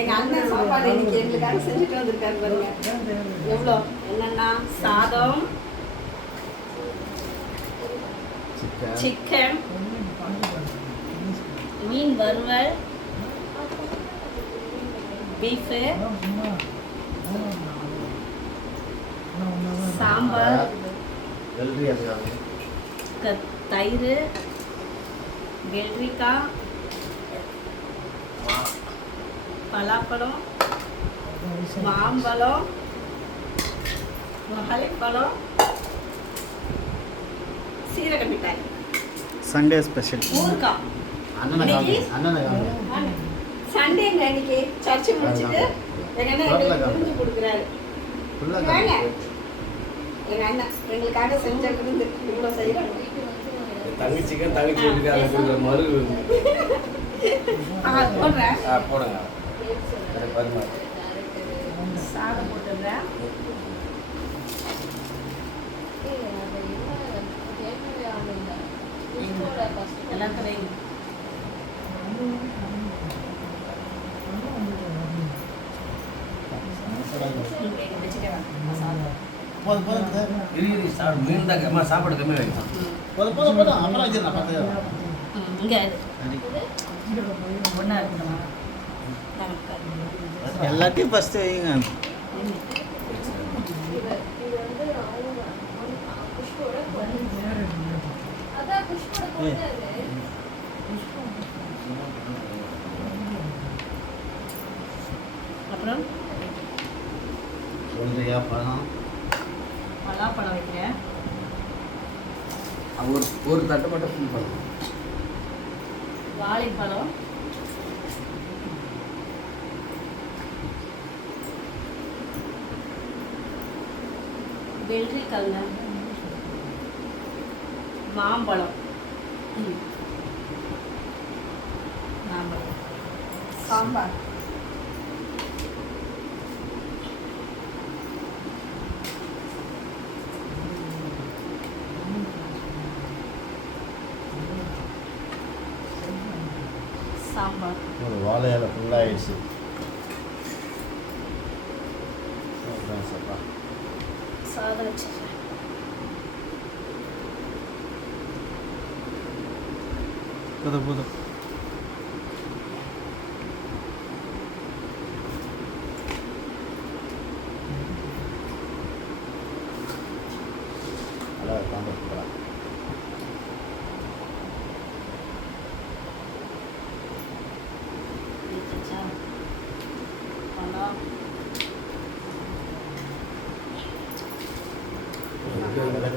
எங்க அண்ணன் சாப்பாடு இன்னைக்கு எங்களுக்காக செஞ்சுட்டு வந்திருக்காரு பாருங்க. எவ்வளோ என்னன்னா சாதம், சிக்கன், மீன் வறுவல், பீஃபு, சாம்பார், தயிர், வெள்ளரிக்காய், பலாப்பழம், மாம்பழம், வாழைப்பழம், சீரக மிட்டாய், சண்டே ஸ்பெஷல் ஊறுகாய். சண்டேங்க இன்னைக்கு சர்ச்சு முடிச்சுட்டு எங்க அண்ணன் எங்களுக்கு விருந்து கொடுக்குறாரு. எங்க அண்ணன் எங்களுக்காக செஞ்ச விருந்து இவ்வளோ செய்யறாங்க. தங்கச்சிக்கு தங்கச்சி வீட்டுக்காக மறு போடுறேன் போடுங்க. சாதம் போட்டுடுறேன். எல்லாத்தையும் வைங்க. மீன் தான் அம்மா சாப்பாடு கம்மி வைக்கலாம். இங்கே ஒன்றா இருக்கணுமா? எல்லாத்தையும் ஃபஸ்ட்டு வைங்க. அப்புறம் பலாப்பழம் வைக்கிறேன். ஒரு தட்டை மட்டும் ஃபுல் பண்ணுங்க. வாழைப்பழம், வெள்ளரிக்காய்ங்க, மாம்பழம், மாம்பழம், சாம்பார், சாம்பார், ஒரு வாழையில ஃபுல்லாகிடுச்சு. சாதம் வச்சுருக்கேன். போதும் அதான் காம்பெல்லாம் பழம்,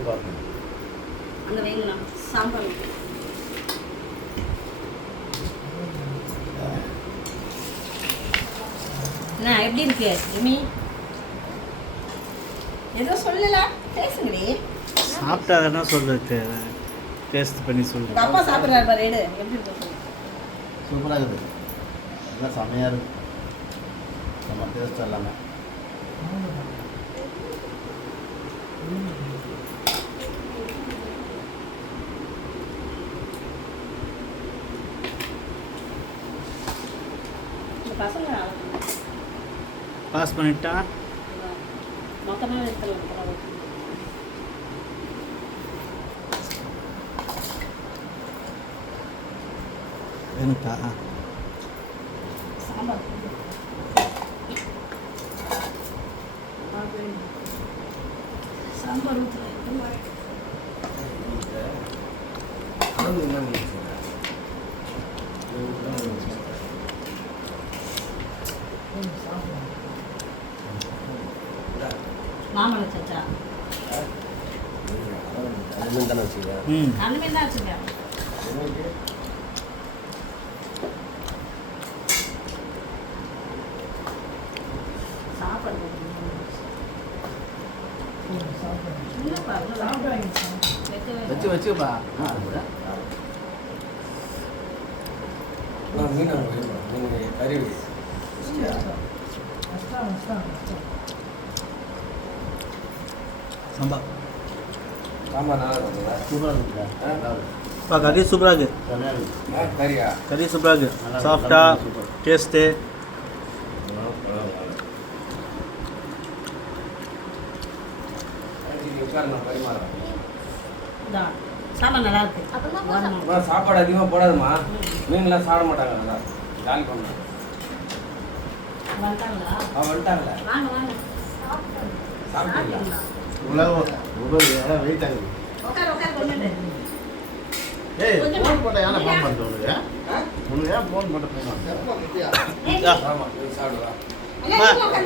பார்க்கணும். அங்கே வைங்களா சாம்பார். என்ன எப்படி இருக்கு ஜிமி? ஏதோ சொல்லல, பேசுங்கடி. சாப்பிட்டா தானே சொல்லுது, டேஸ்ட் பண்ணி சொல்லு. உங்கள் அப்பா சாப்பிட்றாரு பாரு, எடு எப்படி இருக்கு? சூப்பராக இருக்குது. எல்லாம் செம்மையாக இருக்குது. நம்ம டேஸ்ட் எல்லாமே பசங்க பாஸ் பண்ணிட்டா மொத்தமாக எடுத்துக்கலாம். எனக்கா சாம்பார் சாம்பார் ஊற்றுறேன். மாம்பழம் சச்சா தானே வச்சுக்கேன். அந்த மாதிரி தான் வச்சுருக்கேன். சாப்பாடு வச்சு வச்சுப்பா. மீன் கறி சம்பா சாம்பார் நல்லா இருக்குங்களா? சூப்பராக இருக்குங்க. கறி சூப்பராக இருக்குது. செமையாக இருக்குது. கறியா? கறி சூப்பராக இருக்குது. சாஃப்டாக டேஸ்ட்டு. உட்காரு, நான் பரிமாறேன். சாம்பார் நல்லா இருக்கு. அம்மா, சாப்பாடு அதிகமாக போடாதுமா. மீன்லாம் சாப்பிட மாட்டாங்க நல்லா. ஜாலி பண்ண வந்துட்டாங்களா? வந்துட்டாங்களே. வாங்க வாங்க. சாப்பிட்டீங்களா? உள்ள வெயிட் ஆகுது. உட்கார் உட்கார் கொண்டுட்டு. ஏய் ஃபோன் போட்டால் ஏன்னா ஃபோன் பண்ணுறது உனக்கு? உனக்கு ஏன் ஃபோன் போட்டு ஃபோன் பண்ணுறேன்? ஆமாம், நீ சாப்பிடுவா.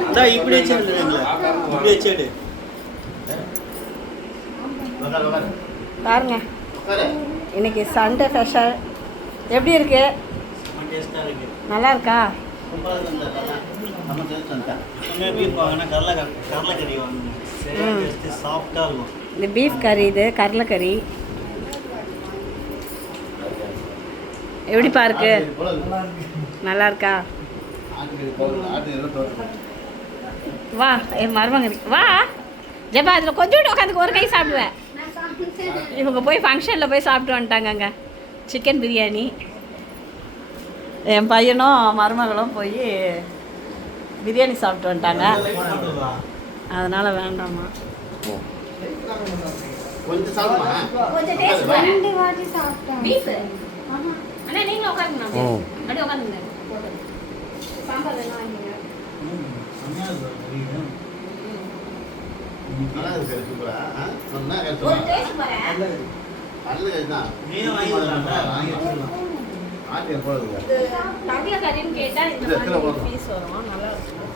அதான் இப்படி வச்சுடு இப்படி வச்சுடு. உட்காரு உட்காரு பாருங்க, உட்காரு. இன்னைக்கு சண்டே ஸ்பெஷல். எப்படி இருக்கு? டேஸ்ட்டாக இருக்குது. நல்லா இருக்கா? சூப்பராக இருக்குது. நம்ம டேஸ்ட் வந்துட்டேன். பீஃப் வாங்கினா கடலைக்கறி வாங்கணும். சரியா டேஸ்ட்டு சாஃப்டாக இருக்கும். இந்த பீஃப் கறி, இது கடலைக்கறி. எப்படிப்பா இருக்கு? ஆட்டுக்கறி போல இருக்கு. நல்லா இருக்கா? ஆட்டுக்கறி போல இருக்கு. ஆட்டுக்கறி தோற்று. வா என் மருமங்க வா ஜப்பா, அதில் கொஞ்சோண்டு உட்காந்து ஒரு கை சாப்பிடுவேன். இவங்க போய் ஃபங்க்ஷனில் போய் சாப்பிட்டு வந்துட்டாங்கங்க சிக்கன் பிரியாணி. என் பையனும் மருமகளும் போய் பிரியாணி சாப்பிட்டு வந்துட்டாங்க. அதனால் வேண்டாமா. கொஞ்சம் சாப்பிடுமா? கொஞ்சம் டேஸ்ட் பீஃப். அண்ணா நீங்களும் உட்காருங்க. அப்படியே உட்காந்துங்க. சாம்பார் வேணும் வாங்கிங்க. நல்லா இருக்கு கறி சூப்பரா. சொன்னா கறி ஒரு சொல்லுங்க. டேஸ்ட் பாரேன். நல்ல கறி தான். நீயே வாங்கி வரலாம்ல? வாங்கி வச்சிடலாம். ஆட்டுக்கறி போல இருக்கு. இது கடலைக்கறின்னு கேட்டால் இந்த இது எத்தனை மாதிரி போதும்? பீஸ் வரும். நல்லா இருக்கும்.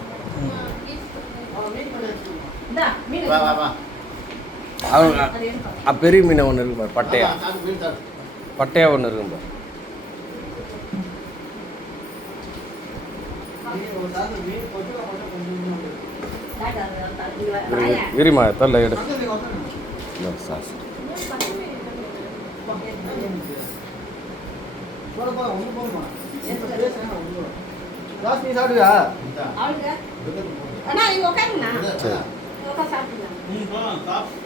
இந்தா மீன் வா வா வா. அவங்க அது எடுப்பா. பெரிய மீன் ஒன்று இருக்கு பாரு, பட்டையா. சாப்பிட்டு மீன் சாப்பிட்டு. பட்டையா ஒன்று இருக்கும் பாரு. விரிமா தொல்லை எடு. சாஸ் அவளுக்கு அண்ணா இங்க உட்காருங்கண்ணா. சரி. உட்காந்து சாப்பிடுங்க. போகலாம் சாப்பிட்டு